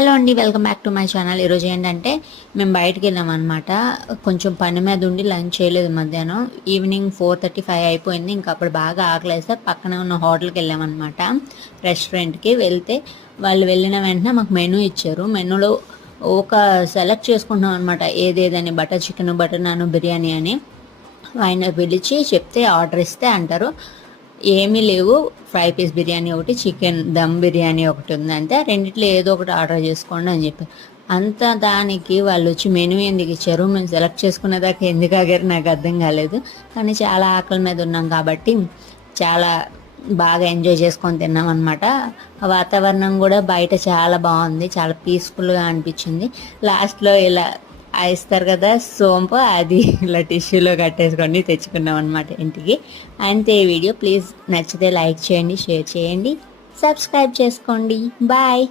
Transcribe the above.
Hello అండి, welcome back to my channel. ఈరోజు ఏంటంటే మేము బయటికి వెళ్ళామన్నమాట. కొంచెం పని మీద ఉండి లంచ్ చేయలేదు మధ్యాహ్నం. ఈవినింగ్ 4:35 అయిపోయింది. ఇంకా అప్పుడు బాగా ఆకలేస్తే పక్కనే ఉన్న హోటల్కి వెళ్ళామన్నమాట, రెస్టారెంట్కి. వెళ్తే వాళ్ళు వెళ్ళిన వెంటనే మాకు మెనూ ఇచ్చారు. మెనూలో ఒక సెలెక్ట్ చేసుకుంటున్నాం అనమాట, ఏదేదని butter chicken, butter non, biryani అని. ఆయన పిలిచి చెప్తే ఆర్డర్ ఇస్తే అంటారు ఏమీ లేవు, ఫ్రై పీస్ బిర్యానీ ఒకటి, చికెన్ దమ్ బిర్యానీ ఒకటి ఉంది, అంతే, రెండిట్లో ఏదో ఒకటి ఆర్డర్ చేసుకోండి అని చెప్పి. అంత దానికి వాళ్ళు వచ్చి మెనూ ఎందుకు ఇచ్చారు, మేము సెలెక్ట్ చేసుకునేదాకా ఎందుకు ఆగారు నాకు అర్థం కాలేదు. కానీ చాలా ఆకలి మీద ఉన్నాం కాబట్టి చాలా బాగా ఎంజాయ్ చేసుకొని తిన్నాం అనమాట. వాతావరణం కూడా బయట చాలా బాగుంది, చాలా పీస్ఫుల్గా అనిపించింది. లాస్ట్లో ఇలా ఇస్తారు కదా సోంపు, అది ఇలా టిష్యూలో కట్టేసుకొని తెచ్చుకున్నాం అనమాట ఇంటికి. అంతే వీడియో. ప్లీజ్ నచ్చితే లైక్ చేయండి, షేర్ చేయండి, సబ్స్క్రైబ్ చేసుకోండి. బాయ్.